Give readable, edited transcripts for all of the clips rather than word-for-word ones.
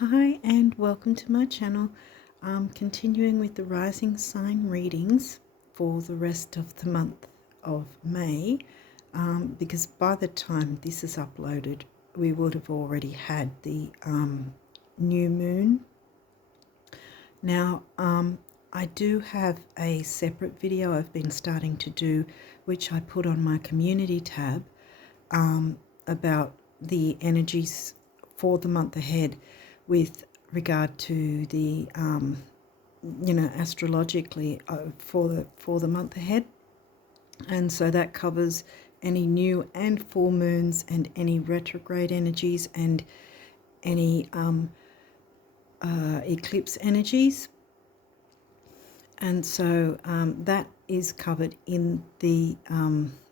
Hi and welcome to my channel. Continuing with the rising sign readings for the rest of the month of May, because by the time this is uploaded we would have already had the new moon. Now I do have a separate video I've been starting to do, which I put on my community tab, about the energies for the month ahead with regard to the astrologically for the month ahead. And so that covers any new and full moons and any retrograde energies and any eclipse energies. And so that is covered in the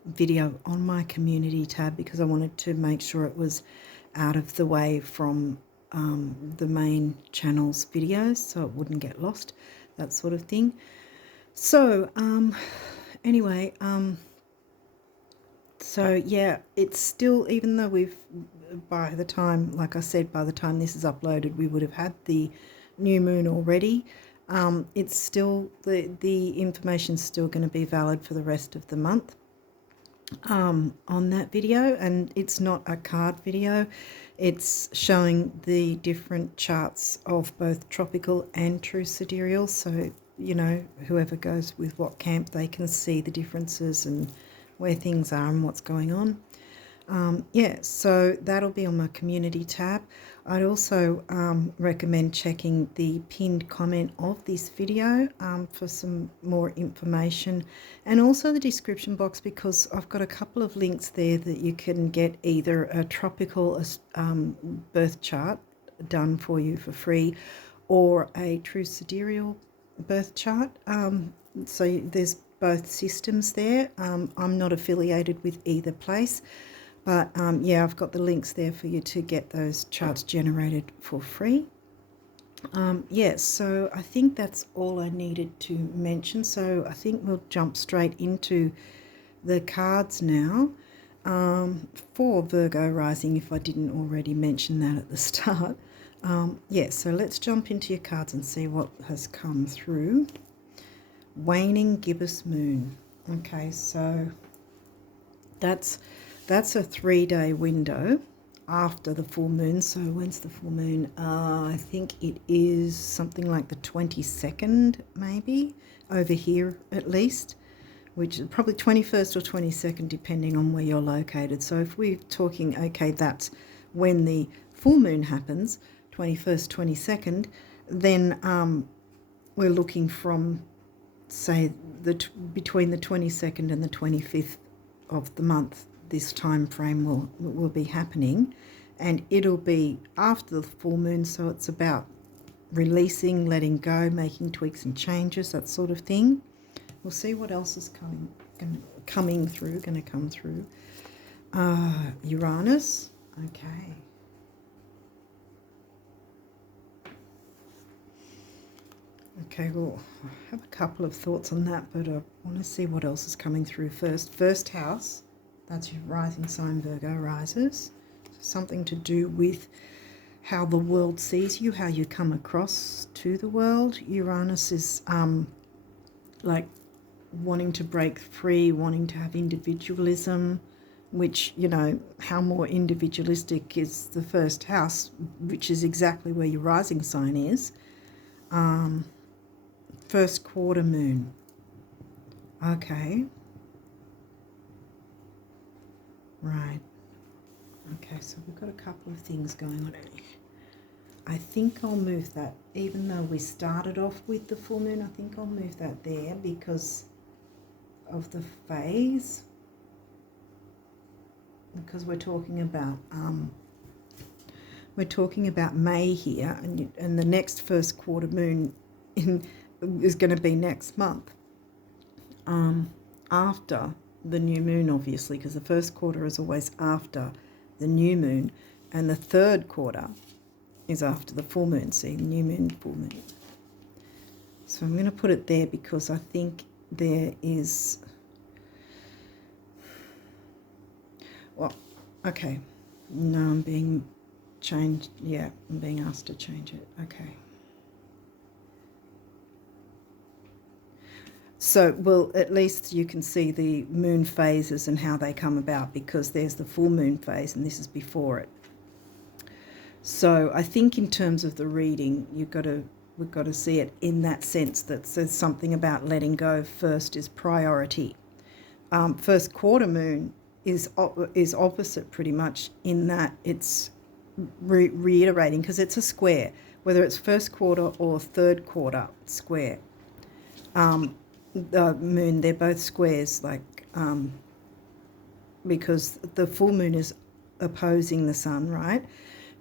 video on my community tab, because I wanted to make sure it was out of the way from the main channel's videos so it wouldn't get lost, that sort of thing. So anyway, so yeah, it's still, even though we've, by the time, like I said, by the time this is uploaded we would have had the new moon already, it's still, the information's still going to be valid for the rest of the month on that video. And it's not a card video, it's showing the different charts of both tropical and true sidereal, so you know, whoever goes with what camp, they can see the differences and where things are and what's going on. Yeah, so that'll be on my community tab. I'd also recommend checking the pinned comment of this video for some more information, and also the description box, because I've got a couple of links there that you can get either a tropical birth chart done for you for free, or a true sidereal birth chart. So there's both systems there. I'm not affiliated with either place, but yeah, I've got the links there for you to get those charts generated for free. Yeah, so I think that's all I needed to mention. So I think we'll jump straight into the cards now for Virgo rising, if I didn't already mention that at the start. Yeah, so let's jump into your cards and see what has come through. Waning gibbous moon. Okay, so that's a 3-day window after the full moon. So when's the full moon? I think it is something like the 22nd, maybe, over here at least, which is probably 21st or 22nd, depending on where you're located. So if we're talking, okay, that's when the full moon happens, 21st, 22nd, then we're looking from, say, between the 22nd and the 25th of the month. This time frame will be happening, and it'll be after the full moon, so it's about releasing, letting go, making tweaks and changes, that sort of thing. We'll see what else is going to come through. Uranus. Okay. Okay, well, I have a couple of thoughts on that, but I want to see what else is coming through first. First house, that's your rising sign, Virgo risers. Something to do with how the world sees you, how you come across to the world. Uranus is like wanting to break free, wanting to have individualism, which, you know, how more individualistic is the first house, which is exactly where your rising sign is. First quarter moon. Okay. Right. Okay, so we've got a couple of things going on. I think I'll move that, even though we started off with the full moon, I think I'll move that there because of the phase. Because we're talking about May here, and the next first quarter moon is going to be next month, after the new moon, obviously, because the first quarter is always after the new moon, and the third quarter is after the full moon. See, new moon, full moon. So I'm going to put it there because I think there is, well, okay, no, I'm being change. Yeah, I'm being asked to change it. Okay. So, well, at least you can see the moon phases and how they come about, because there's the full moon phase and this is before it. So I think in terms of the reading, we've got to see it in that sense, that says something about letting go first is priority. First quarter moon is opposite pretty much, in that it's reiterating, because it's a square, whether it's first quarter or third quarter square. The moon, they're both squares, like because the full moon is opposing the sun, right?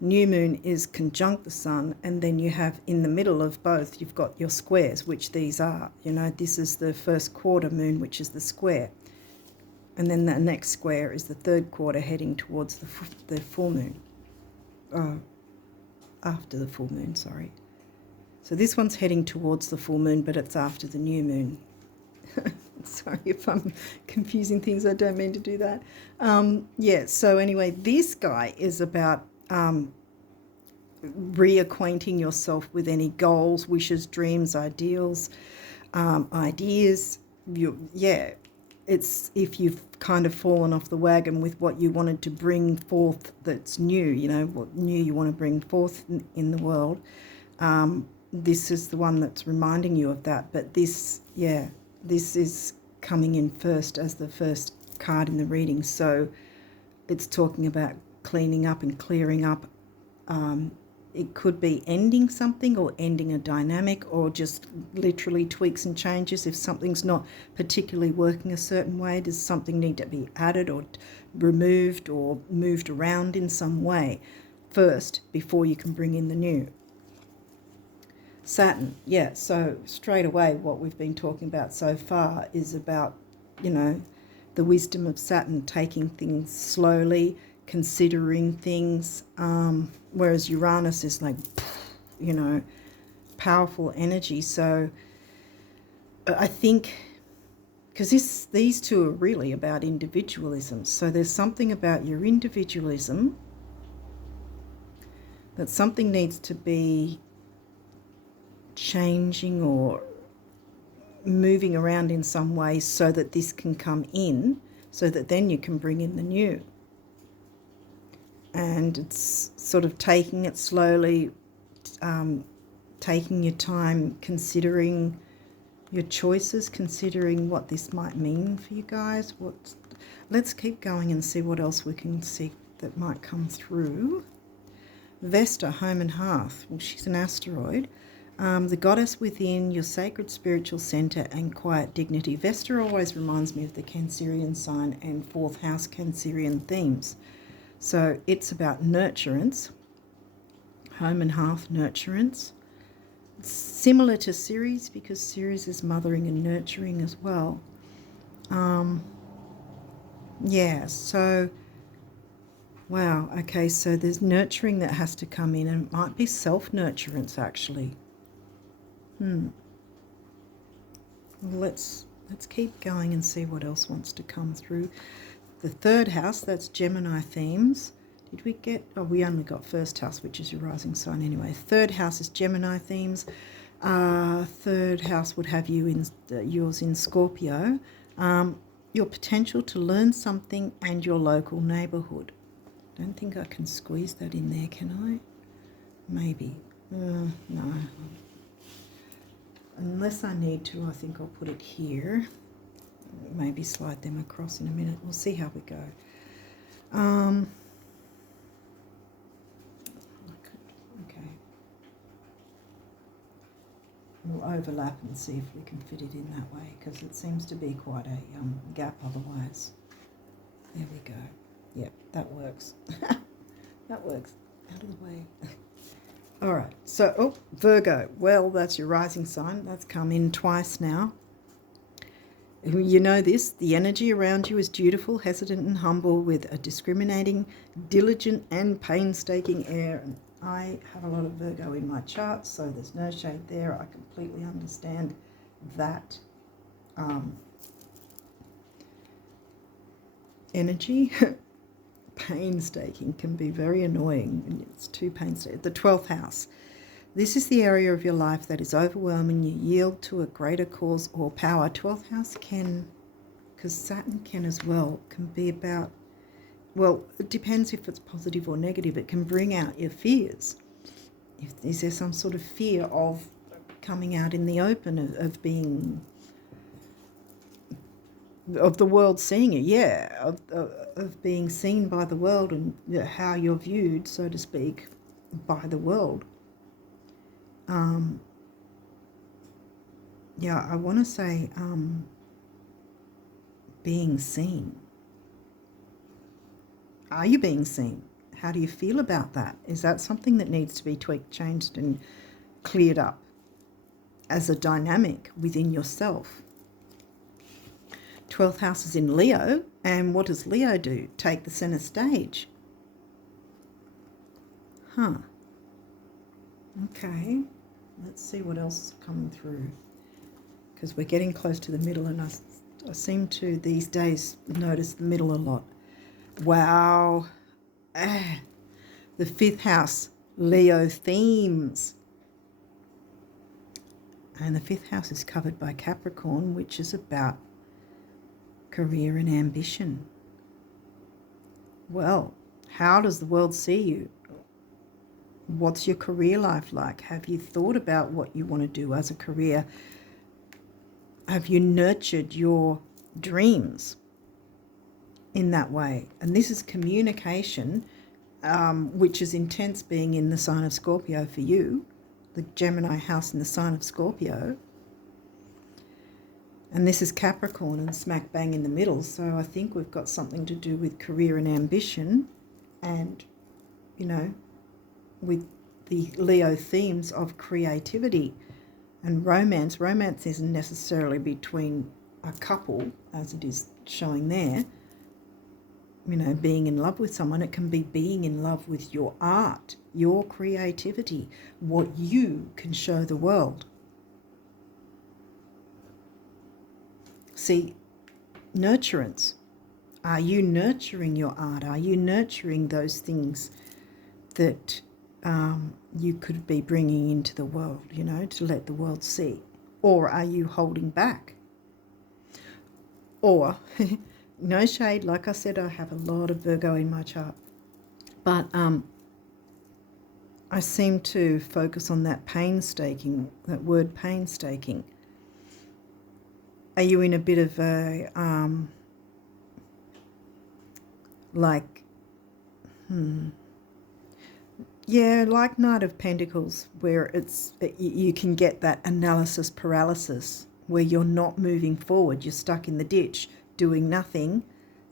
New moon is conjunct the sun, and then you have in the middle of both, you've got your squares, which these are. You know, this is the first quarter moon, which is the square, and then the next square is the third quarter heading towards the full moon. After the full moon, sorry. So this one's heading towards the full moon, but it's after the new moon. Sorry if I'm confusing things, I don't mean to do that. Yeah, so anyway, this guy is about reacquainting yourself with any goals, wishes, dreams, ideals, ideas. It's if you've kind of fallen off the wagon with what you wanted to bring forth that's new, you know, what new you want to bring forth in the world. This is the one that's reminding you of that. But this is coming in first as the first card in the reading. So it's talking about cleaning up and clearing up. It could be ending something or ending a dynamic, or just literally tweaks and changes. If something's not particularly working a certain way, does something need to be added or removed or moved around in some way first before you can bring in the new? Saturn, yeah, so straight away what we've been talking about so far is about, you know, the wisdom of Saturn, taking things slowly, considering things, whereas Uranus is like, you know, powerful energy. So I think, because these two are really about individualism, so there's something about your individualism that something needs to be changing or moving around in some way so that this can come in, so that then you can bring in the new. And it's sort of taking it slowly, taking your time, considering your choices, considering what this might mean for you guys. Let's keep going and see what else we can see that might come through. Vesta, home and hearth. Well, she's an asteroid. The goddess within, your sacred spiritual centre and quiet dignity. Vesta always reminds me of the Cancerian sign and fourth house Cancerian themes. So it's about nurturance, home and hearth nurturance. It's similar to Ceres, because Ceres is mothering and nurturing as well. Yeah, so, wow, okay, so there's nurturing that has to come in, and it might be self-nurturance actually. Well, let's keep going and see what else wants to come through. The third house, that's Gemini themes. Did we get... Oh, we only got first house, which is your rising sign anyway. Third house is Gemini themes. Third house would have you in yours in Scorpio. Your potential to learn something and your local neighbourhood. Don't think I can squeeze that in there, can I? Maybe. No. Unless I need to, I think I'll put it here. Maybe slide them across in a minute. We'll see how we go. Okay. We'll overlap and see if we can fit it in that way, because it seems to be quite a gap otherwise. There we go. Yep, that works. That works. Out of the way. All right, so, Virgo. Well, that's your rising sign. That's come in twice now. You know this, the energy around you is dutiful, hesitant and humble, with a discriminating, diligent and painstaking air. And I have a lot of Virgo in my chart, so there's no shade there. I completely understand that energy. painstaking can be very annoying, and it's too painstaking. The 12th house. This is the area of your life that is overwhelming. You yield to a greater cause or power. 12th house can, because Saturn can as well, can be about, well, it depends if it's positive or negative. It can bring out your fears. Is there some sort of fear of coming out in the open, of being, of the world seeing you? Yeah, of being seen by the world, and how you're viewed, so to speak, by the world. Yeah, I want to say being seen. Are you being seen? How do you feel about that? Is that something that needs to be tweaked, changed, and cleared up as a dynamic within yourself? 12th house is in Leo, and what does Leo do? Take the center stage. Okay, let's see what else is coming through, because we're getting close to the middle, and I seem to these days notice the middle a lot. Wow. The 5th house, Leo themes. And the 5th house is covered by Capricorn, which is about career and ambition. Well, how does the world see you? What's your career life like? Have you thought about what you want to do as a career? Have you nurtured your dreams in that way? And this is communication, which is intense, being in the sign of Scorpio for you, the Gemini house in the sign of Scorpio. And this is Capricorn and smack bang in the middle. So I think we've got something to do with career and ambition, and, you know, with the Leo themes of creativity and romance. Romance isn't necessarily between a couple, as it is showing there, you know, being in love with someone. It can be being in love with your art, your creativity, what you can show the world. See, nurturance. Are you nurturing your art? Are you nurturing those things that you could be bringing into the world, you know, to let the world see? Or are you holding back? Or, no shade, like I said, I have a lot of Virgo in my chart, but I seem to focus on that painstaking, that word painstaking. Are you in a bit of a, yeah, like Knight of Pentacles, where you can get that analysis paralysis, where you're not moving forward, you're stuck in the ditch, doing nothing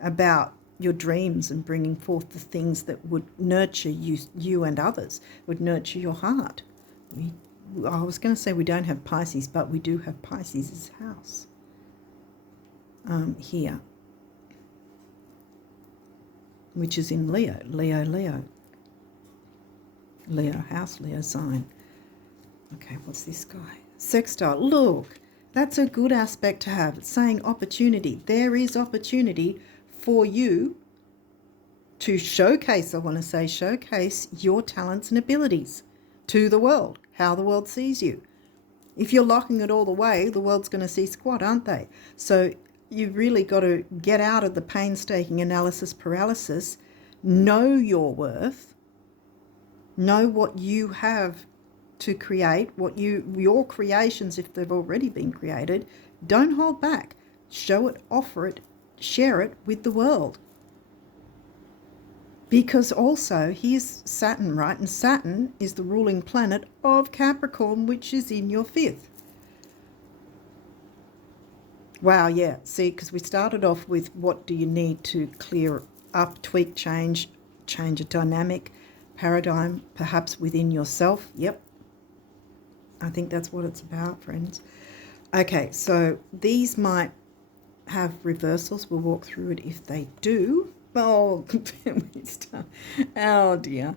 about your dreams and bringing forth the things that would nurture you and others, would nurture your heart. I was going to say we don't have Pisces, but we do have Pisces' house here, which is in Leo, Leo house, Leo sign. Okay, what's this guy? Sextile. Look, that's a good aspect to have. It's saying opportunity. There is opportunity for you to showcase, I want to say, showcase your talents and abilities to the world, how the world sees you. If you're locking it all away, the world's going to see squat, aren't they? So you've really got to get out of the painstaking analysis paralysis, know your worth, know what you have to create, what your creations, if they've already been created. Don't hold back. Show it, offer it, share it with the world. Because also, here's Saturn, right? And Saturn is the ruling planet of Capricorn, which is in your 5th. Wow, yeah. See, because we started off with what do you need to clear up, tweak, change a dynamic paradigm, perhaps within yourself. Yep. I think that's what it's about, friends. Okay, so these might have reversals. We'll walk through it if they do. Oh, oh dear.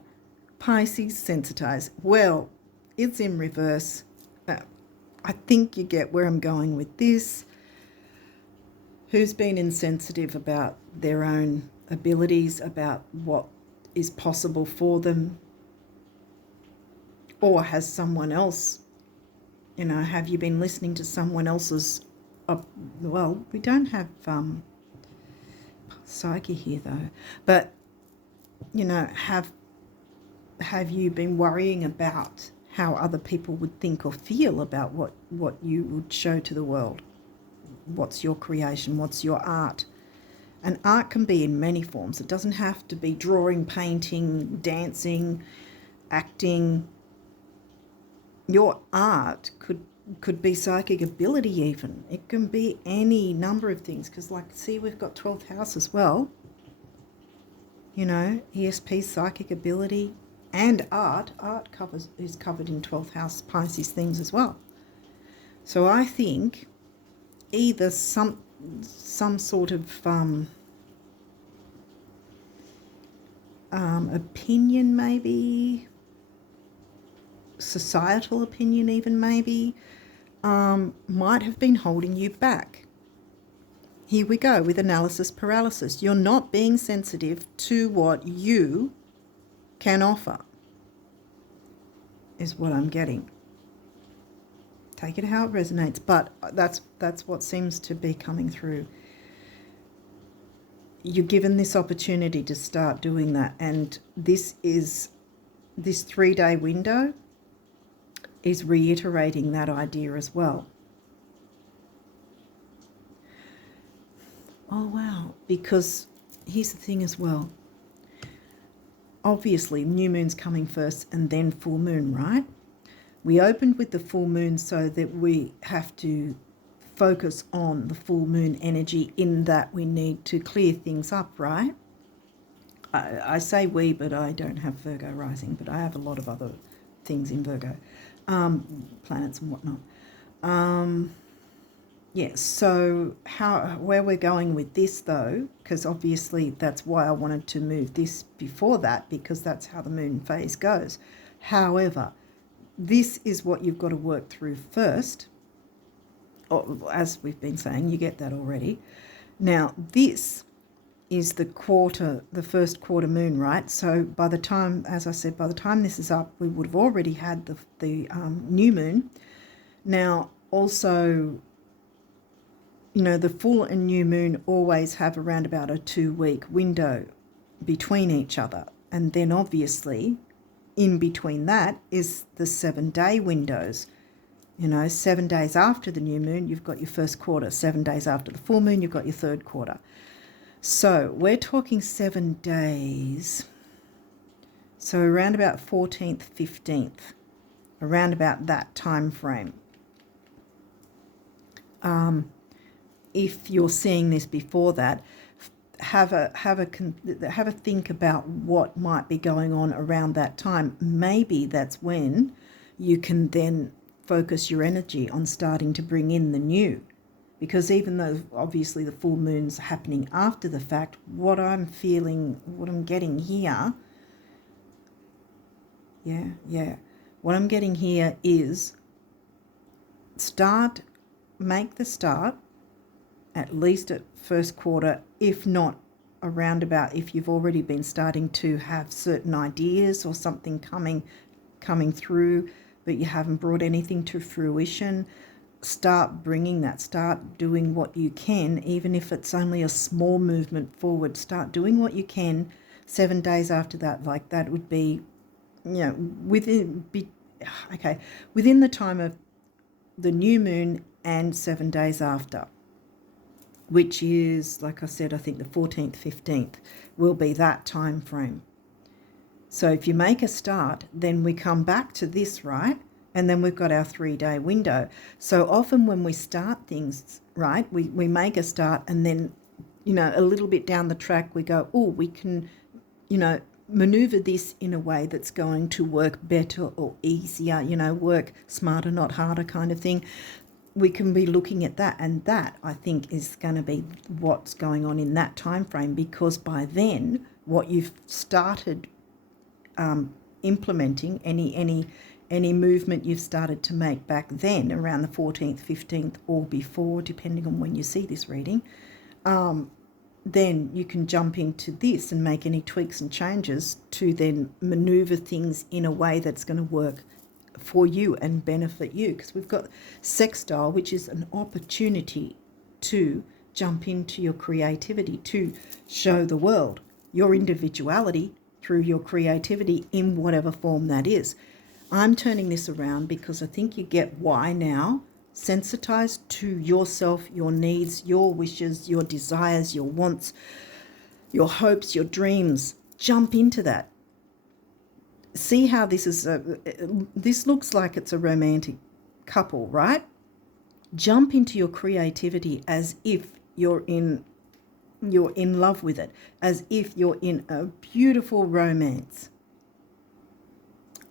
Pisces sensitized. Well, it's in reverse. I think you get where I'm going with this. Who's been insensitive about their own abilities, about what is possible for them, or has someone else, have you been listening to someone else's, well, we don't have psyche here though, but have you been worrying about how other people would think or feel about what you would show to the world? What's your creation? What's your art? And art can be in many forms. It doesn't have to be drawing, painting, dancing, acting. Your art could be psychic ability even. It can be any number of things, because see, we've got 12th house as well. ESP, psychic ability, and art. Art is covered in 12th house Pisces things as well. So I think either some sort of opinion, maybe societal opinion even, maybe might have been holding you back. Here we go with analysis paralysis. You're not being sensitive to what you can offer, is what I'm getting. Take it how it resonates, but that's what seems to be coming through. You're given this opportunity to start doing that, and this 3-day window is reiterating that idea as well. Oh wow, because here's the thing as well. Obviously, new moon's coming first and then full moon, right? We opened with the full moon so that we have to focus on the full moon energy, in that we need to clear things up, right? I say we, but I don't have Virgo rising, but I have a lot of other things in Virgo, planets and whatnot. Yes, so where we're going with this though, because obviously that's why I wanted to move this before that, because that's how the moon phase goes. However, this is what you've got to work through first. As we've been saying, you get that already. Now, this is the first quarter moon, right? So by the time, as I said, by the time this is up, we would have already had the new moon. Now, also, the full and new moon always have around about a 2-week window between each other. And then obviously in between that is the 7-day windows. 7 days after the new moon, you've got your first quarter. 7 days after the full moon, you've got your third quarter. So we're talking 7 days. So around about 14th, 15th, around about that time frame. If you're seeing this before that, have a think about what might be going on around that time. Maybe that's when you can then focus your energy on starting to bring in the new, because even though obviously the full moon's happening after the fact, what I'm getting here, what I'm getting here is make the start at least at first quarter, if not around about, if you've already been starting to have certain ideas or something coming through, but you haven't brought anything to fruition, start bringing that, start doing what you can, even if it's only a small movement forward. Start doing what you can 7 days after that. Like that would be, within the time of the new moon and 7 days after, which is, like I said, I think the 14th, 15th will be that time frame. So if you make a start, then we come back to this, right? And then we've got our 3-day window. So often when we start things, right, we make a start, and then, a little bit down the track we go, oh, we can, maneuver this in a way that's going to work better or easier, work smarter, not harder kind of thing. We can be looking at that, and that I think is going to be what's going on in that time frame, because by then what you've started implementing, any movement you've started to make back then around the 14th, 15th or before, depending on when you see this reading, then you can jump into this and make any tweaks and changes to then maneuver things in a way that's going to work for you and benefit you. Because we've got sextile, which is an opportunity to jump into your creativity, to show the world your individuality through your creativity in whatever form that is. I'm turning this around because I think you get why now. Sensitized to yourself, your needs, your wishes, your desires, your wants, your hopes, your dreams. Jump into that. See how this is this looks like it's a romantic couple, right? Jump into your creativity as if you're in love with it, as if you're in a beautiful romance.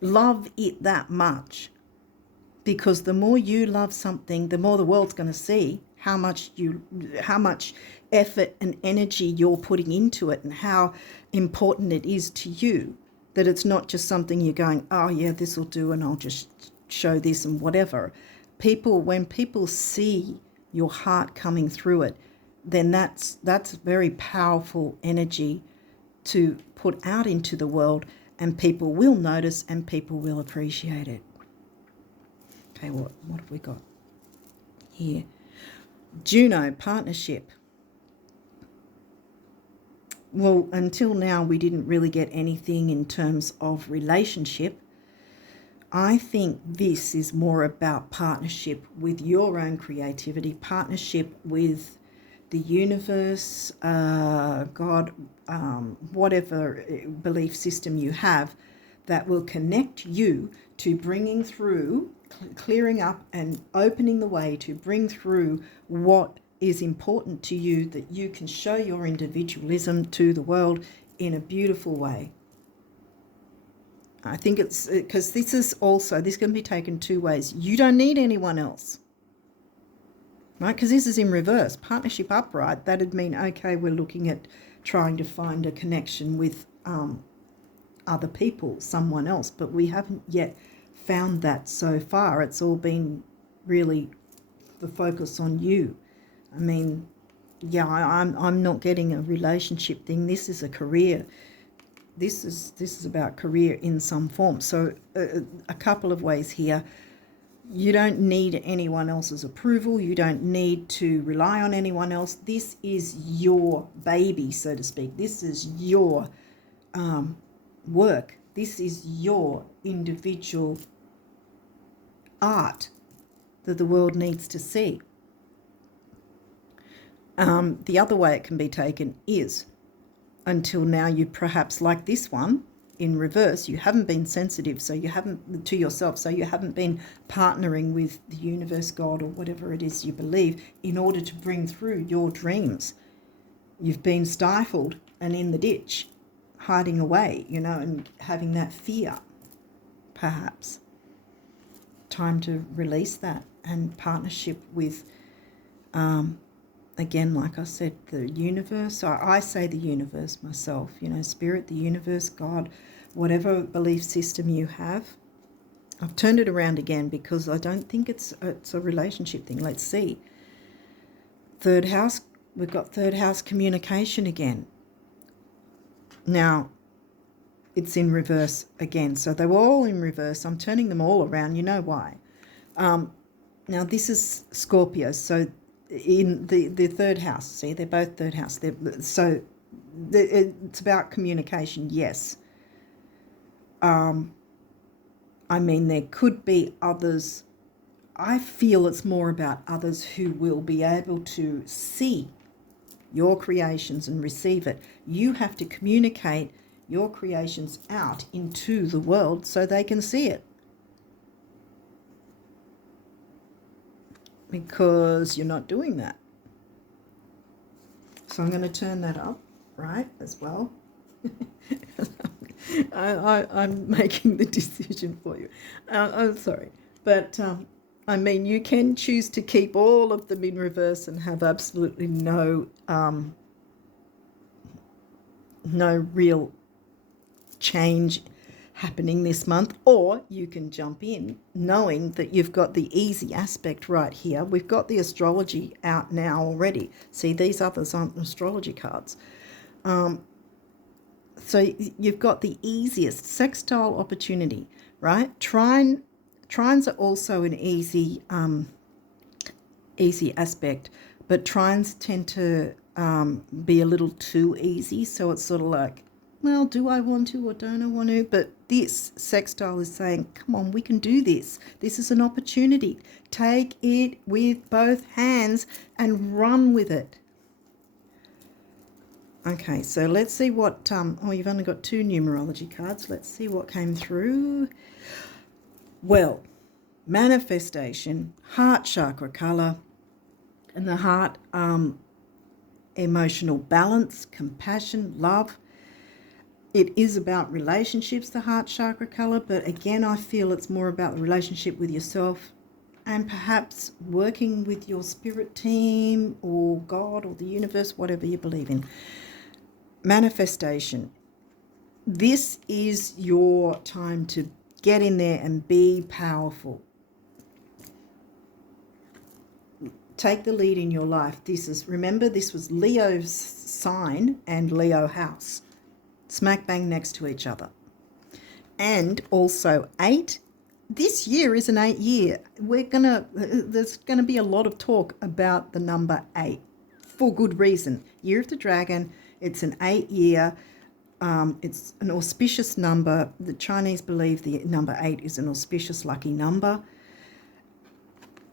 Love it that much, because the more you love something, the more the world's going to see how much effort and energy you're putting into it, and how important it is to you. That it's not just something you're going, oh yeah, this will do, and I'll just show this and whatever. When people see your heart coming through it, then that's very powerful energy to put out into the world, and people will notice and people will appreciate it. Okay, what have we got here? Juno, partnership. Well, until now we didn't really get anything in terms of relationship. I think this is more about partnership with your own creativity, partnership with the universe, God, whatever belief system you have, that will connect you to bringing through, clearing up and opening the way to bring through what is important to you, that you can show your individualism to the world in a beautiful way. I think it's because this can be taken two ways. You don't need anyone else, right? Because this is in reverse. Partnership upright, that'd mean, okay, we're looking at trying to find a connection with other people, someone else, but we haven't yet found that so far. It's all been really the focus on you. I mean, yeah, I'm not getting a relationship thing. This is a career. This is about career in some form. So a couple of ways here. You don't need anyone else's approval. You don't need to rely on anyone else. This is your baby, so to speak. This is your work. This is your individual art that the world needs to see. The other way it can be taken is, until now you perhaps, like this one in reverse, you haven't been sensitive, so you haven't to yourself, so you haven't been partnering with the universe, God, or whatever it is you believe, in order to bring through your dreams. You've been stifled and in the ditch, hiding away, and having that fear, perhaps. Time to release that, and partnership with again, like I said, the universe. I say the universe myself, spirit, the universe, God, whatever belief system you have. I've turned it around again because I don't think it's a relationship thing. Let's see. Third house, we've got third house communication again. Now, it's in reverse again. So they were all in reverse. I'm turning them all around. You know why? Now, this is Scorpio. So in the third house, see, they're both third house. It's about communication, yes. I mean, there could be others. I feel it's more about others who will be able to see your creations and receive it. You have to communicate your creations out into the world so they can see it. Because you're not doing that. So I'm going to turn that up, right, as well. I'm making the decision for you. I'm sorry. But, I mean, you can choose to keep all of them in reverse and have absolutely no real change happening this month, or you can jump in knowing that you've got the easy aspect right here. We've got the astrology out now already. See, these others aren't astrology cards. So you've got the easiest sextile opportunity, right? Trines are also an easy aspect, but trines tend to be a little too easy. So it's sort of like, well, do I want to or don't I want to? But this sextile is saying, come on, we can do this. This is an opportunity. Take it with both hands and run with it. Okay, so let's see what, you've only got 2 numerology cards. Let's see what came through. Well, manifestation, heart chakra colour, and the heart, emotional balance, compassion, love. It is about relationships, the heart chakra colour, but again, I feel it's more about the relationship with yourself and perhaps working with your spirit team or God or the universe, whatever you believe in. Manifestation. This is your time to get in there and be powerful. Take the lead in your life. Remember, this was Leo's sign and Leo house. Smack bang next to each other. And also 8. This year is an 8 year. There's gonna be a lot of talk about the number 8 for good reason. Year of the Dragon. It's an 8 year. It's an auspicious number. The Chinese believe the number 8 is an auspicious lucky number.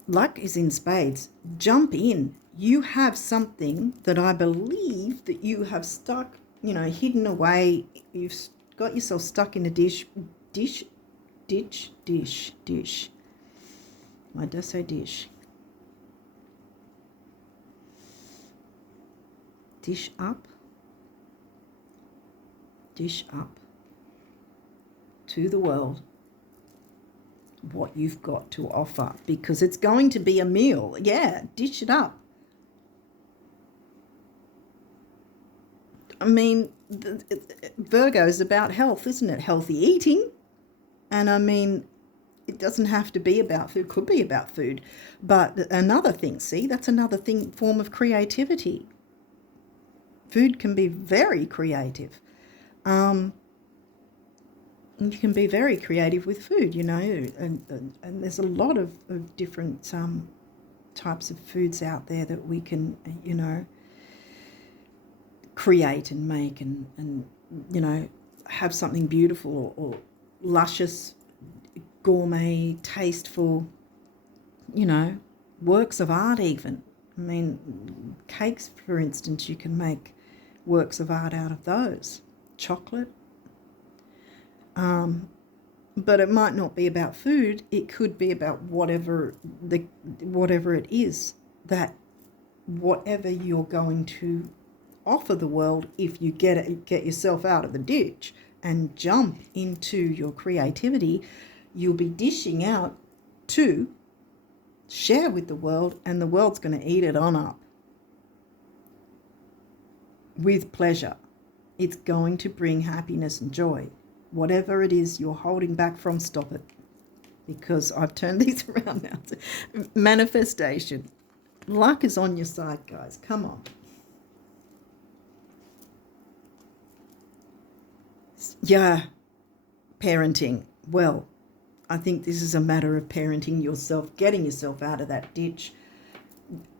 Luck is in spades. Jump in. You have something that I believe that you have stuck, hidden away. You've got yourself stuck in a dish. Why did I say dish? Dish up to the world what you've got to offer, because it's going to be a meal. Yeah, dish it up. I mean, Virgo is about health, isn't it? Healthy eating. And I mean, it doesn't have to be about food. It could be about food. But another thing, see, that's another thing, form of creativity. Food can be very creative. You can be very creative with food, and there's a lot of different types of foods out there that we can, create and make and have something beautiful or luscious, gourmet, tasteful, works of art even. I mean, cakes, for instance, you can make works of art out of those. Chocolate. But it might not be about food. It could be about whatever it is, that whatever you're going to offer the world, if you get yourself out of the ditch and jump into your creativity, you'll be dishing out to share with the world, and the world's going to eat it on up with pleasure. It's going to bring happiness and joy. Whatever it is you're holding back from, stop it. Because I've turned these around now. Manifestation. Luck is on your side, guys. Come on. Yeah. Parenting. Well, I think this is a matter of parenting yourself, getting yourself out of that ditch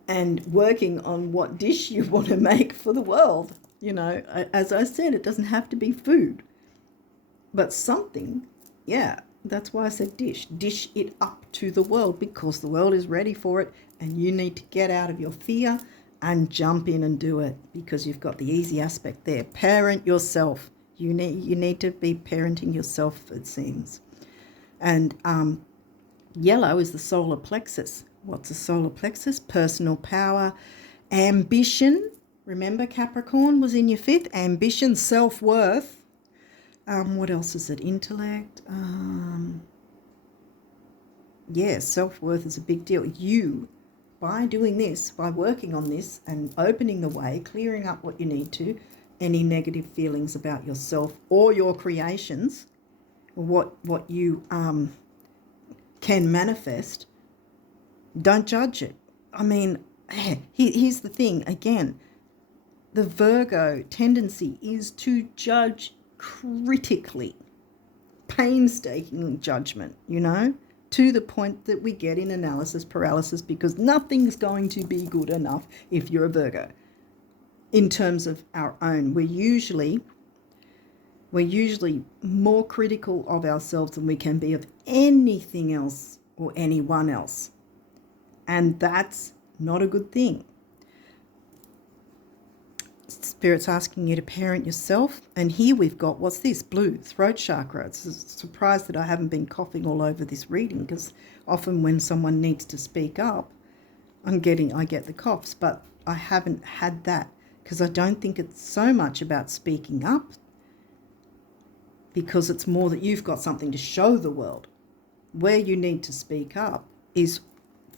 and working on what dish you want to make for the world. As I said, it doesn't have to be food. But something, yeah, that's why I said dish. Dish it up to the world, because the world is ready for it, and you need to get out of your fear and jump in and do it, because you've got the easy aspect there. Parent yourself. You need to be parenting yourself, it seems. And yellow is the solar plexus. What's the solar plexus? Personal power, ambition. Remember, Capricorn was in your 5th. Ambition, self-worth. What else is it? Intellect. Self-worth is a big deal. You, by doing this, by working on this and opening the way, clearing up what you need to, any negative feelings about yourself or your creations, what you can manifest, don't judge it. I mean, here's the thing again. The Virgo tendency is to judge critically, painstaking judgment, to the point that we get in analysis paralysis, because nothing's going to be good enough if you're a Virgo. In terms of our own, we're usually more critical of ourselves than we can be of anything else or anyone else. And that's not a good thing. Spirit's asking you to parent yourself. And here we've got, what's this? Blue, throat chakra. It's a surprise that I haven't been coughing all over this reading, because often when someone needs to speak up, I get the coughs, but I haven't had that because I don't think it's so much about speaking up, because it's more that you've got something to show the world. Where you need to speak up is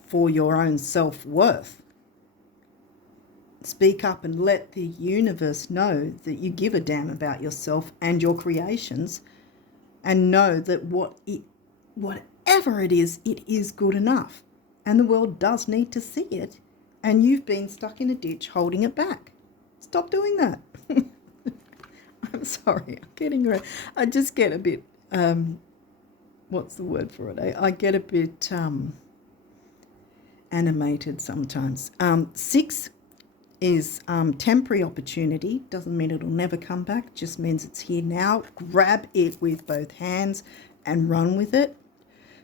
for your own self-worth. Speak up and let the universe know that you give a damn about yourself and your creations, and know that whatever it is good enough. And the world does need to see it, and you've been stuck in a ditch holding it back. Stop doing that. I'm sorry, I just get a bit, what's the word for it? I get a bit animated sometimes. 6 is temporary opportunity. Doesn't mean it'll never come back, just means it's here now. Grab it with both hands and run with it.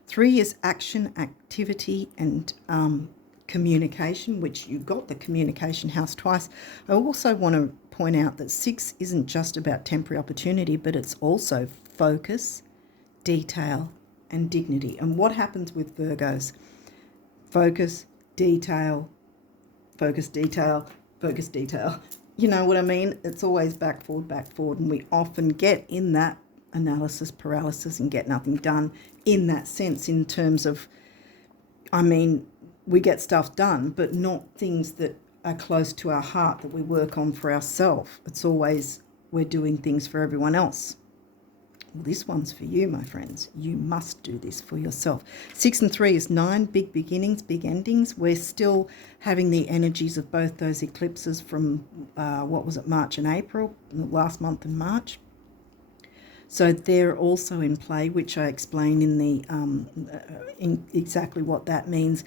3 is action, activity, and communication, which you got the communication house twice. I also want to point out that 6 isn't just about temporary opportunity, but it's also focus, detail, and dignity. And what happens with Virgos? Focus, detail, focus, detail, focus, detail. You know what I mean? It's always back, forward, and we often get in that analysis paralysis and get nothing done in that sense, in terms of, we get stuff done, but not things that are close to our heart that we work on for ourselves. It's always we're doing things for everyone else. Well, this one's for you, my friends. You must do this for yourself. 6 and 3 is 9, big beginnings, big endings. We're still having the energies of both those eclipses from, March and April, last month in March. So they're also in play, which I explain in the in exactly what that means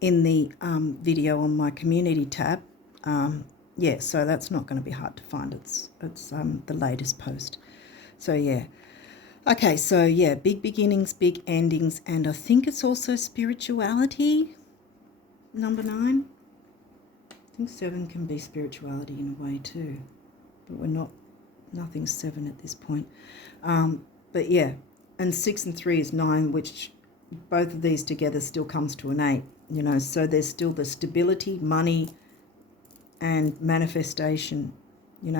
in the video on my community tab. So that's not going to be hard to find. It's the latest post. So yeah. Okay, so yeah, big beginnings, big endings, and I think it's also spirituality, number 9. I think 7 can be spirituality in a way too, but nothing's 7 at this point. But yeah, and 6 and 3 is 9, which both of these together still comes to an 8, so there's still the stability, money, and manifestation,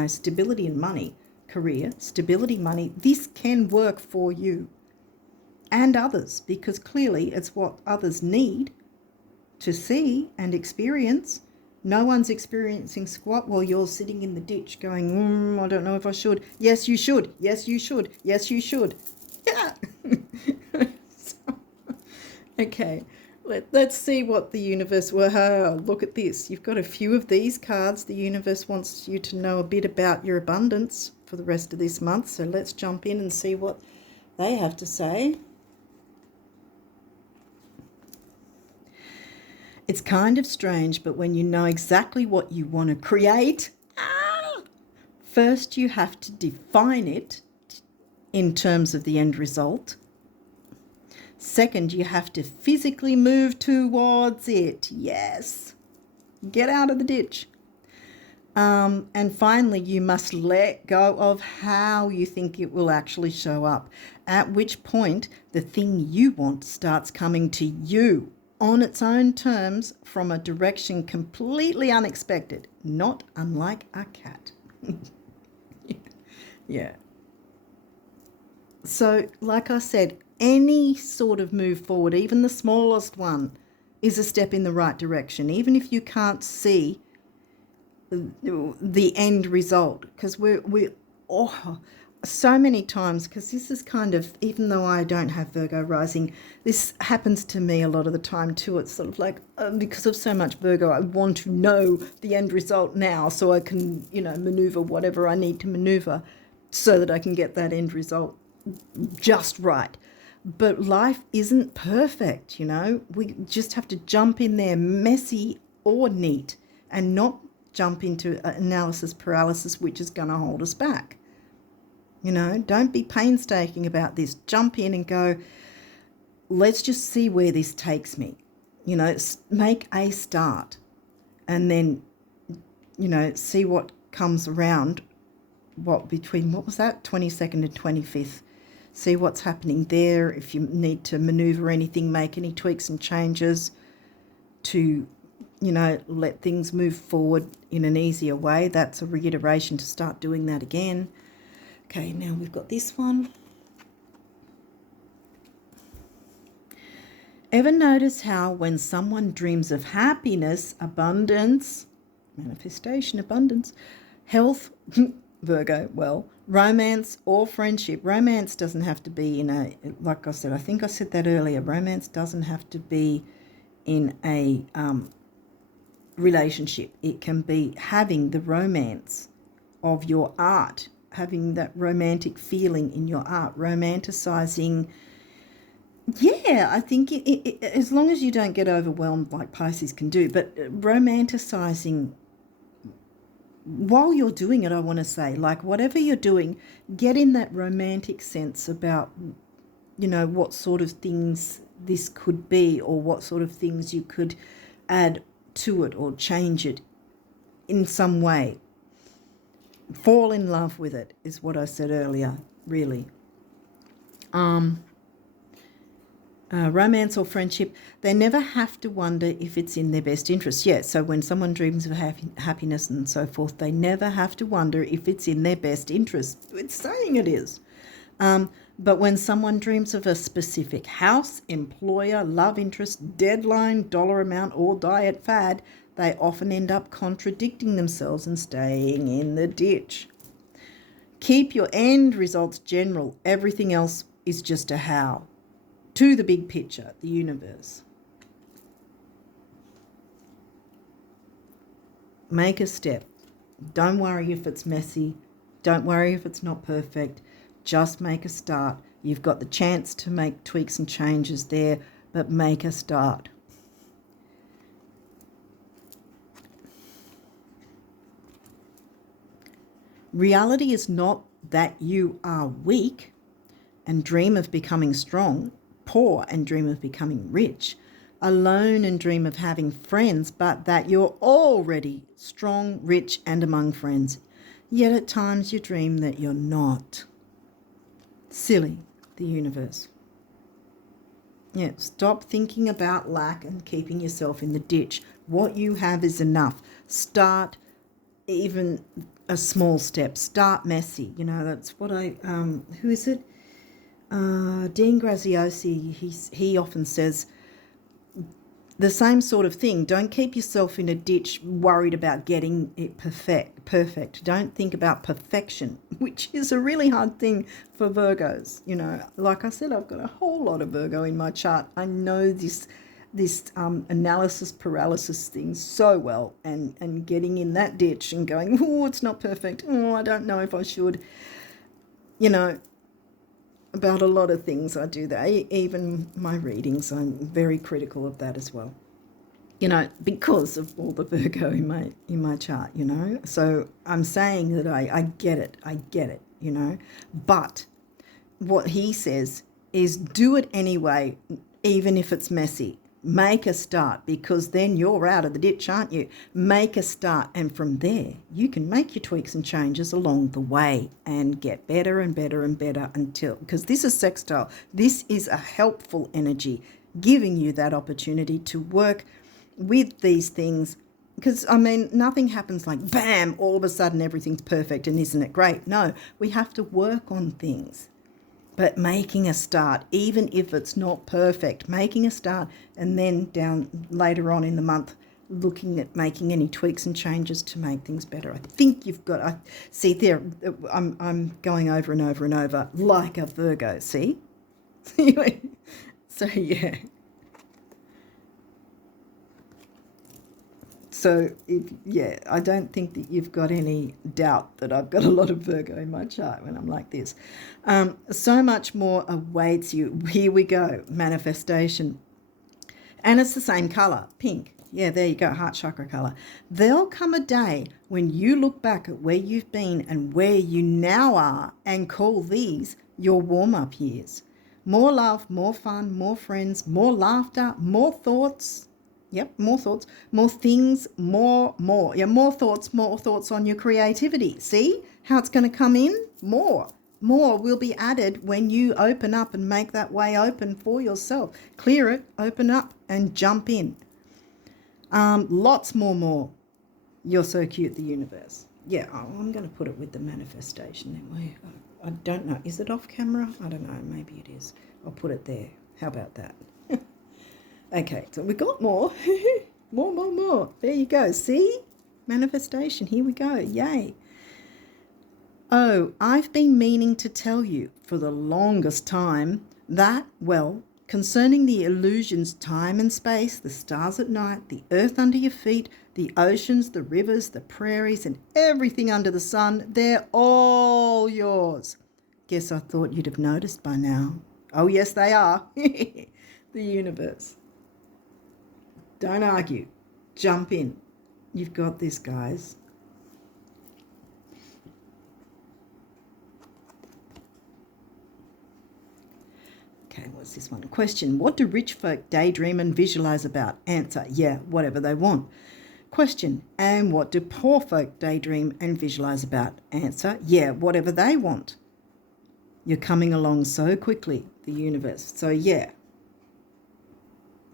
stability and money. Career, stability, money, this can work for you and others, because clearly it's what others need to see and experience. No one's experiencing squat while you're sitting in the ditch going, I don't know if I should. Yes, you should. Yes, you should. Yes, you should. Yeah. Okay, let's see what the universe, look at this. You've got a few of these cards. The universe wants you to know a bit about your abundance for the rest of this month. So let's jump in and see what they have to say. It's kind of strange, but when you know exactly what you want to create, first you have to define it in terms of the end result. Second, you have to physically move towards it. Yes. Get out of the ditch. And finally, you must let go of how you think it will actually show up, at which point the thing you want starts coming to you on its own terms from a direction completely unexpected, not unlike a cat. Yeah. So, like I said, any sort of move forward, even the smallest one, is a step in the right direction, even if you can't see the end result, because so many times, because this is kind of, even though I don't have Virgo rising, this happens to me a lot of the time too. It's sort of like, because of so much Virgo, I want to know the end result now so I can, maneuver whatever I need to maneuver so that I can get that end result just right. But life isn't perfect, We just have to jump in there, messy or neat, and not jump into analysis paralysis, which is going to hold us back. Don't be painstaking about this. Jump in and go, let's just see where this takes me. Make a start and then, see what comes around. What was that? 22nd and 25th. See what's happening there. If you need to maneuver anything, make any tweaks and changes to, let things move forward in an easier way. That's a reiteration to start doing that again. Okay, now we've got this one. Ever notice how when someone dreams of happiness, abundance, manifestation, abundance, health, Virgo, romance or friendship. Romance doesn't have to be like I said, I think I said that earlier, romance doesn't have to be in a relationship. It can be having the romance of your art, having that romantic feeling in your art, romanticizing. Yeah, I think as long as you don't get overwhelmed like Pisces can do, but romanticizing while you're doing it, I want to say, like whatever you're doing, get in that romantic sense about, what sort of things this could be or what sort of things you could add to it or change it in some way. Fall in love with it is what I said earlier, really. Romance or friendship, they never have to wonder if it's in their best interest. Yeah, so when someone dreams of happiness and so forth, they never have to wonder if it's in their best interest. It's saying it is. But when someone dreams of a specific house, employer, love interest, deadline, dollar amount, or diet fad, they often end up contradicting themselves and staying in the ditch. Keep your end results general. Everything else is just a how. To the big picture, the universe. Make a step. Don't worry if it's messy. Don't worry if it's not perfect. Just make a start. You've got the chance to make tweaks and changes there, but make a start. Reality is not that you are weak and dream of becoming strong, poor and dream of becoming rich, alone and dream of having friends, but that you're already strong, rich, and among friends. Yet at times you dream that you're not. Silly, the universe. Yeah, stop thinking about lack and keeping yourself in the ditch. What you have is enough. Start even a small step. Start messy. That's what who is it? Dean Graziosi, he often says the same sort of thing. Don't keep yourself in a ditch worried about getting it perfect. Don't think about perfection, which is a really hard thing for Virgos. Like I said, I've got a whole lot of Virgo in my chart. I know this analysis paralysis thing so well, and getting in that ditch and going, oh, it's not perfect. Oh, I don't know if I should. About a lot of things I do that. Even my readings, I'm very critical of that as well. Because of all the Virgo in my chart, So I'm saying that I get it. But what he says is do it anyway, even if it's messy. Make a start, because then you're out of the ditch, aren't you? Make a start, and from there you can make your tweaks and changes along the way and get better and better and better until, because this is sextile, this is a helpful energy giving you that opportunity to work with these things. Because, nothing happens like, bam, all of a sudden everything's perfect and isn't it great? No, we have to work on things. But making a start, even if it's not perfect, making a start, and then down later on in the month, looking at making any tweaks and changes to make things better. I think you've got, I see there, I'm going over and over and over like a Virgo, see? So, yeah. So, I don't think that you've got any doubt that I've got a lot of Virgo in my chart when I'm like this. So much more awaits you. Here we go, manifestation. And it's the same colour, pink. Yeah, there you go, heart chakra colour. There'll come a day when you look back at where you've been and where you now are and call these your warm-up years. More love, more fun, more friends, more laughter, more thoughts. Yep, more thoughts, more things, more. Yeah, more thoughts on your creativity. See how it's going to come in? More will be added when you open up and make that way open for yourself. Clear it, open up and jump in. Lots more. You're so cute, the universe. Yeah, I'm going to put it with the manifestation anyway. I don't know. Is it off camera? I don't know. Maybe it is. I'll put it there. How about that? Okay, so we got more. more. There you go. See? Manifestation. Here we go. Yay. Oh, I've been meaning to tell you for the longest time that, well, concerning the illusions, time and space, the stars at night, the earth under your feet, the oceans, the rivers, the prairies, and everything under the sun, they're all yours. Guess I thought you'd have noticed by now. Oh, yes, they are. The universe. Don't argue. Jump in. You've got this, guys. Okay, what's this one? Question, what do rich folk daydream and visualize about? Answer, yeah, whatever they want. Question, and what do poor folk daydream and visualize about? Answer, yeah, whatever they want. You're coming along so quickly, the universe. So, yeah.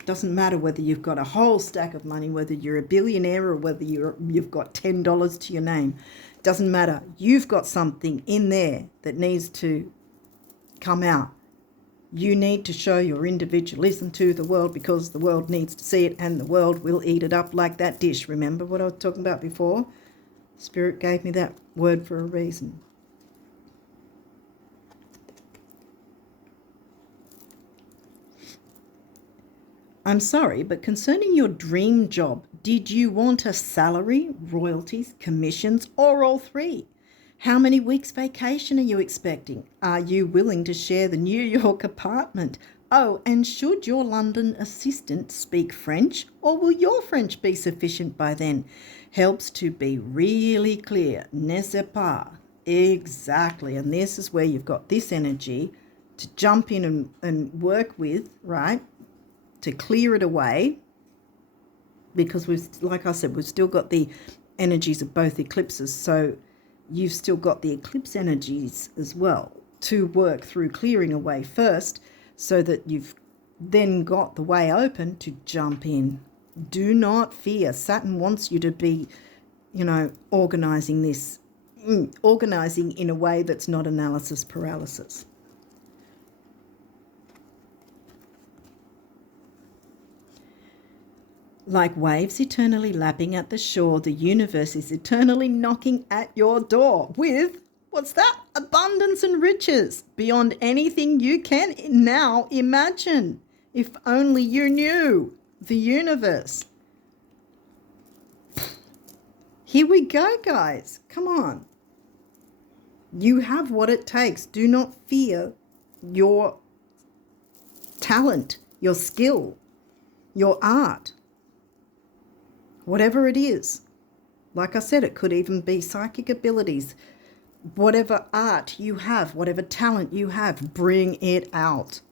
Doesn't matter whether you've got a whole stack of money, whether you're a billionaire or whether you've got $10 to your name. Doesn't matter. You've got something in there that needs to come out. You need to show your individualism to the world because the world needs to see it and the world will eat it up like that dish. Remember what I was talking about before? Spirit gave me that word for a reason. I'm sorry, but concerning your dream job, did you want a salary, royalties, commissions, or all three? How many weeks vacation are you expecting? Are you willing to share the New York apartment? Oh, and should your London assistant speak French, or will your French be sufficient by then? Helps to be really clear, n'est-ce pas? Exactly, and this is where you've got this energy to jump in and work with, right? To clear it away, because we've, like I said, we've still got the energies of both eclipses, so you've still got the eclipse energies as well to work through clearing away first, so that you've then got the way open to jump in. Do not fear. Saturn wants you to be, organising this, organising in a way that's not analysis paralysis. Like waves eternally lapping at the shore, the universe is eternally knocking at your door with, what's that? Abundance and riches beyond anything you can now imagine. If only you knew, the universe. Here we go, guys. Come on. You have what it takes. Do not fear your talent, your skill, your art. Whatever it is. Like I said, it could even be psychic abilities. Whatever art you have, whatever talent you have, bring it out.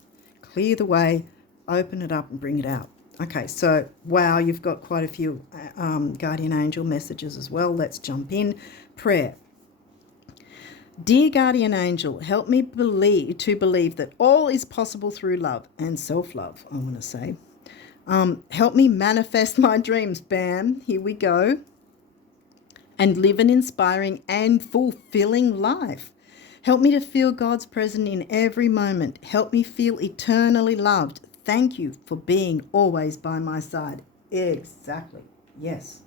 Clear the way, open it up and bring it out. Okay, so, wow, you've got quite a few guardian angel messages as well. Let's jump in. Prayer. Dear guardian angel, help me believe that all is possible through love and self-love, I want to say. Help me manifest my dreams. Bam, here we go. And live an inspiring and fulfilling life. Help me to feel God's presence in every moment. Help me feel eternally loved. Thank you for being always by my side. Exactly. Yes.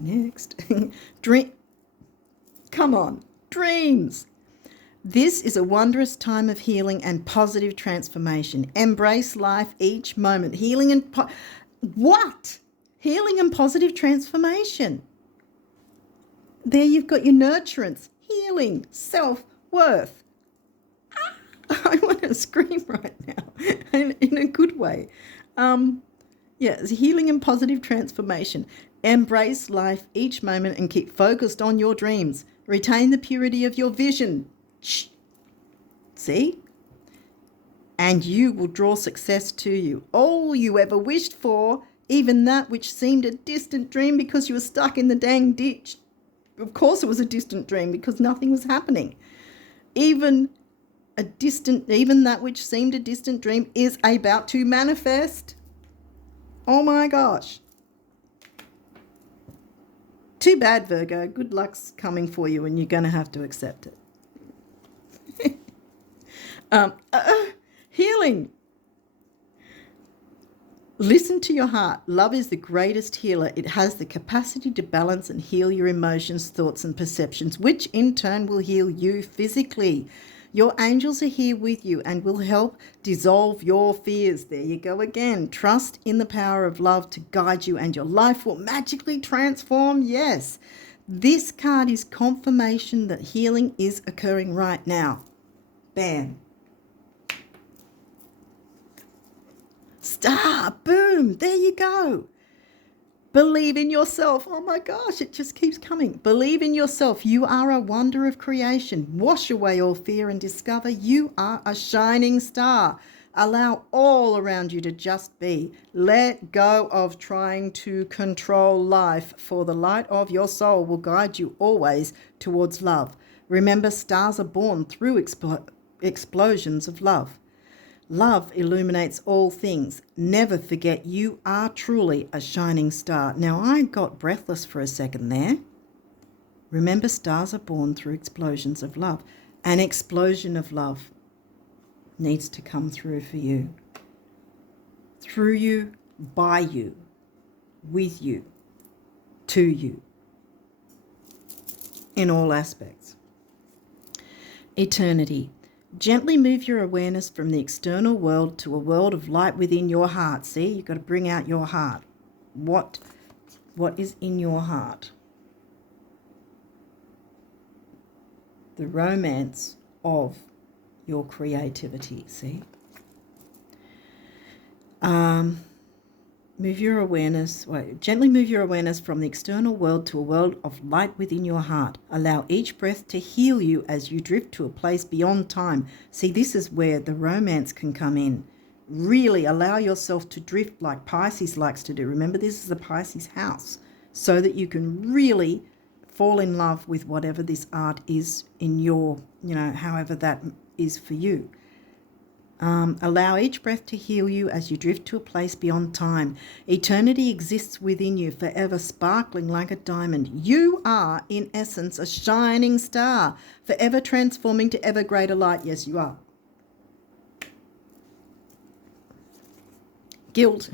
Next. Dream. Come on. Dreams. This is a wondrous time of healing and positive transformation. Embrace life each moment. Healing and what? Healing and positive transformation. There you've got your nurturance, healing, self-worth. I want to scream right now in a good way. It's healing and positive transformation. Embrace life each moment and keep focused on your dreams. Retain the purity of your vision. Shh. See? And you will draw success to you. All you ever wished for, even that which seemed a distant dream because you were stuck in the dang ditch. Of course it was a distant dream because nothing was happening. Even that which seemed a distant dream is about to manifest. Oh my gosh. Too bad, Virgo. Good luck's coming for you and you're going to have to accept it. Healing. Listen to your heart. Love is the greatest healer. It has the capacity to balance and heal your emotions, thoughts, and perceptions, which in turn will heal you physically. Your angels are here with you and will help dissolve your fears. There you go again. Trust in the power of love to guide you and your life will magically transform. Yes, this card is confirmation that healing is occurring right now. Bam. Star. Boom. There you go. Believe in yourself. Oh my gosh, it just keeps coming. Believe in yourself. You are a wonder of creation. Wash away all fear and discover you are a shining star. Allow all around you to just be. Let go of trying to control life, for the light of your soul will guide you always towards love. Remember, stars are born through explosions of love. Love illuminates all things. Never forget you are truly a shining star. Now, I got breathless for a second there. Remember, stars are born through explosions of love. An explosion of love needs to come through for you. Through you, by you, with you, to you, in all aspects. Eternity. Gently move your awareness from the external world to a world of light within your heart. See, you've got to bring out your heart. What is in your heart? The romance of your creativity, see? Gently move your awareness from the external world to a world of light within your heart. Allow each breath to heal you as you drift to a place beyond time. See, this is where the romance can come in. Really allow yourself to drift like Pisces likes to do. Remember, this is the Pisces house, so that you can really fall in love with whatever this art is in your, however that is for you. Allow each breath to heal you as you drift to a place beyond time. Eternity exists within you, forever sparkling like a diamond. You are, in essence, a shining star, forever transforming to ever greater light. Yes, you are. Guilt.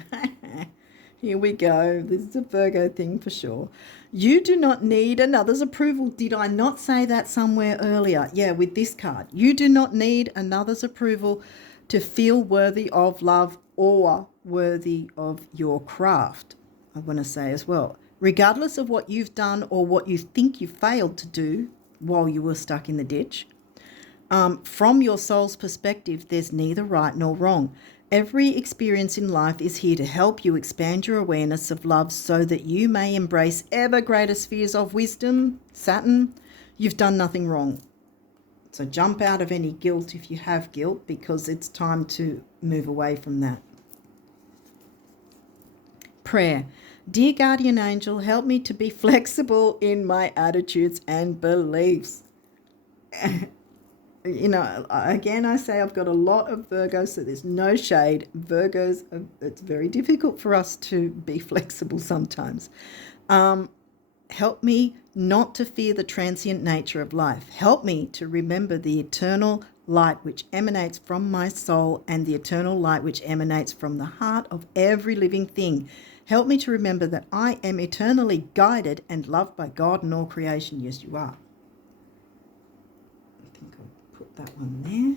Here we go. This is a Virgo thing for sure. You do not need another's approval. Did I not say that somewhere earlier? Yeah, with this card. You do not need another's approval to feel worthy of love or worthy of your craft, I want to say as well. Regardless of what you've done or what you think you failed to do while you were stuck in the ditch, from your soul's perspective, there's neither right nor wrong. Every experience in life is here to help you expand your awareness of love so that you may embrace ever greater spheres of wisdom. Saturn, you've done nothing wrong. So jump out of any guilt if you have guilt, because it's time to move away from that. Prayer. Dear guardian angel, help me to be flexible in my attitudes and beliefs. Again, I say I've got a lot of Virgos, so there's no shade. Virgos, it's very difficult for us to be flexible sometimes. Help me not to fear the transient nature of life. Help me to remember the eternal light which emanates from my soul and the eternal light which emanates from the heart of every living thing. Help me to remember that I am eternally guided and loved by God and all creation. Yes, you are. I think I'll put that one there.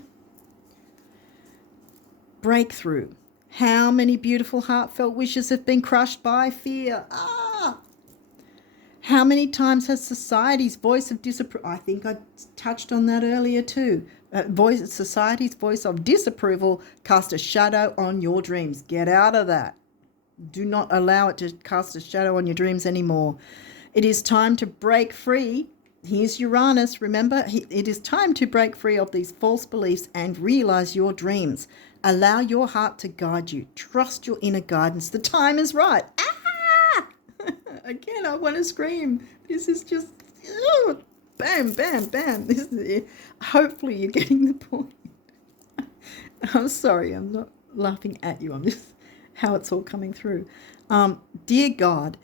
Breakthrough. How many beautiful heartfelt wishes have been crushed by fear? How many times has society's voice of disapproval, I think I touched on that earlier too, society's voice of disapproval cast a shadow on your dreams. Get out of that. Do not allow it to cast a shadow on your dreams anymore. It is time to break free. Here's Uranus. Remember, it is time to break free of these false beliefs and realize your dreams. Allow your heart to guide you. Trust your inner guidance. The time is right. Again, I want to scream. This is just bam, bam, bam. This is it. Hopefully you're getting the point. I'm sorry, I'm not laughing at you. I'm just how it's all coming through. Dear God,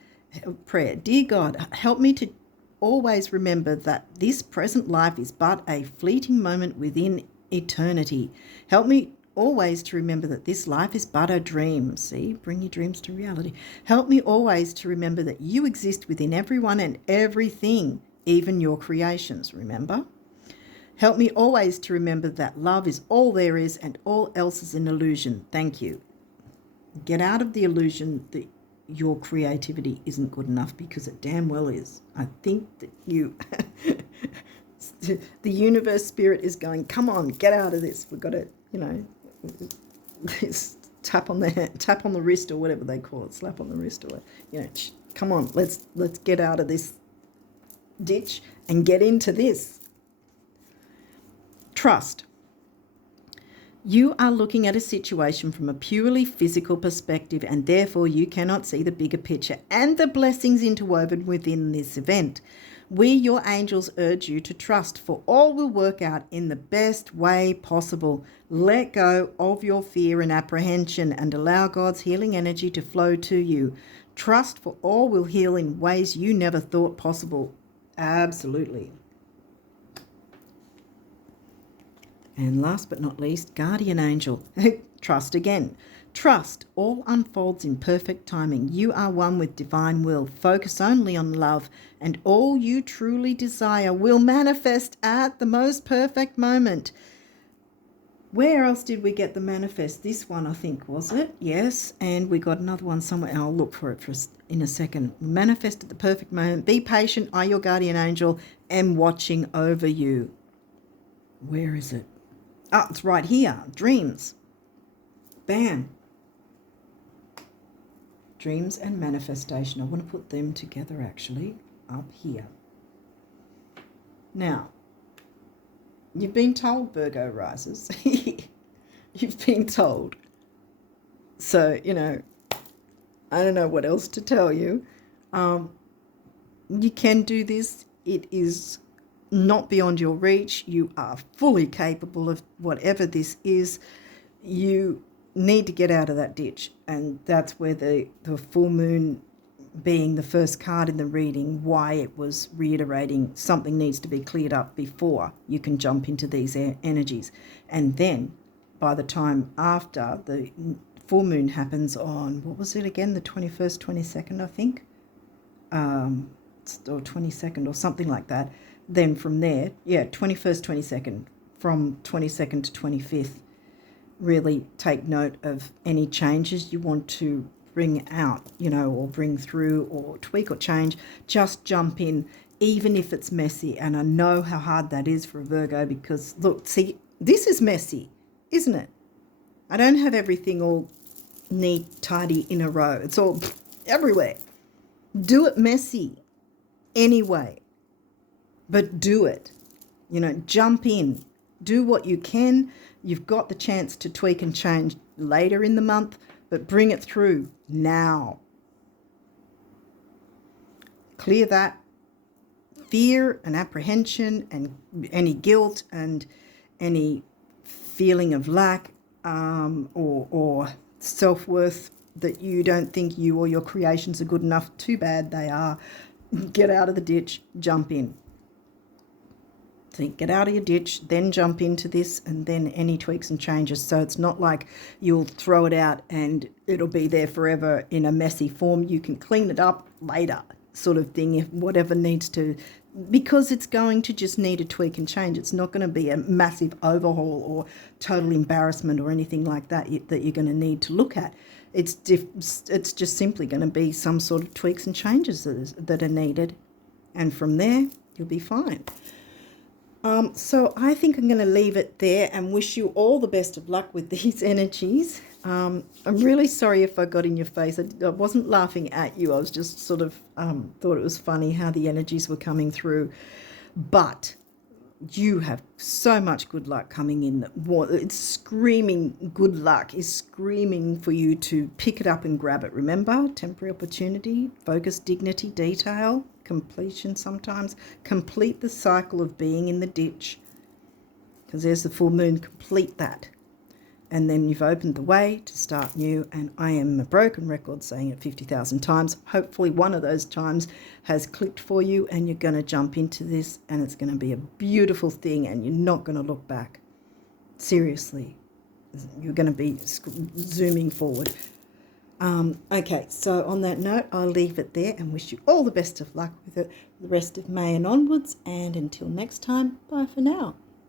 prayer. Dear God, help me to always remember that this present life is but a fleeting moment within eternity. Help me always to remember that this life is but a dream. See, bring your dreams to reality. Help me always to remember that you exist within everyone and everything, even your creations, remember? Help me always to remember that love is all there is and all else is an illusion. Thank you. Get out of the illusion that your creativity isn't good enough, because it damn well is. I think that you... the universe spirit is going, come on, get out of this. We've got to, tap on the wrist or whatever they call it, slap on the wrist or come on, let's get out of this ditch and get into this. Trust. You are looking at a situation from a purely physical perspective, and therefore you cannot see the bigger picture and the blessings interwoven within this event. We, your angels, urge you to trust, for all will work out in the best way possible. Let go of your fear and apprehension and allow God's healing energy to flow to you. Trust, for all will heal in ways you never thought possible. Absolutely. And last but not least, guardian angel. Trust again. Trust, all unfolds in perfect timing. You are one with divine will. Focus only on love, and all you truly desire will manifest at the most perfect moment. Where else did we get the manifest? This one, I think, was it? Yes, and we got another one somewhere. I'll look for it in a second. Manifest at the perfect moment. Be patient. I, your guardian angel, am watching over you. Where is it? Oh, it's right here. Dreams. Bam. Dreams and manifestation. I want to put them together actually up here. Now, you've been told, Virgo risers. You've been told. So, I don't know what else to tell you. You can do this. It is not beyond your reach. You are fully capable of whatever this is. You need to get out of that ditch, and that's where the full moon being the first card in the reading, why it was reiterating something needs to be cleared up before you can jump into these energies. And then by the time after the full moon happens on, what was it again, the 21st, 22nd, I think, or 22nd or something like that, then from there, 21st, 22nd, from 22nd to 25th, really take note of any changes you want to bring out, or bring through or tweak or change. Just jump in, even if it's messy. And I know how hard that is for a Virgo, because look, see, this is messy, isn't it? I don't have everything all neat, tidy in a row. It's all everywhere. Do it messy anyway, but do it. Jump in, do what you can. You've got the chance to tweak and change later in the month, but bring it through now. Clear that fear and apprehension and any guilt and any feeling of lack or self-worth that you don't think you or your creations are good enough. Too bad they are. Get out of the ditch, jump in. think, get out of your ditch, then jump into this, and then any tweaks and changes. So it's not like you'll throw it out and it'll be there forever in a messy form. You can clean it up later, sort of thing, if whatever needs to, because it's going to just need a tweak and change. It's not going to be a massive overhaul or total embarrassment or anything like that that you're going to need to look at. It's just simply going to be some sort of tweaks and changes that are needed, and from there you'll be fine. So I think I'm going to leave it there and wish you all the best of luck with these energies. I'm really sorry if I got in your face. I wasn't laughing at you. I was just sort of thought it was funny how the energies were coming through. But you have so much good luck coming in. It's screaming, good luck is screaming for you to pick it up and grab it. Remember, temporary opportunity, focus, dignity, detail, completion sometimes. Complete the cycle of being in the ditch, because there's the full moon. Complete that. And then you've opened the way to start new. And I am a broken record saying it 50,000 times. Hopefully one of those times has clicked for you and you're going to jump into this and it's going to be a beautiful thing and you're not going to look back. Seriously. You're going to be zooming forward. Okay, so on that note, I'll leave it there and wish you all the best of luck with it the rest of May and onwards. And until next time, bye for now.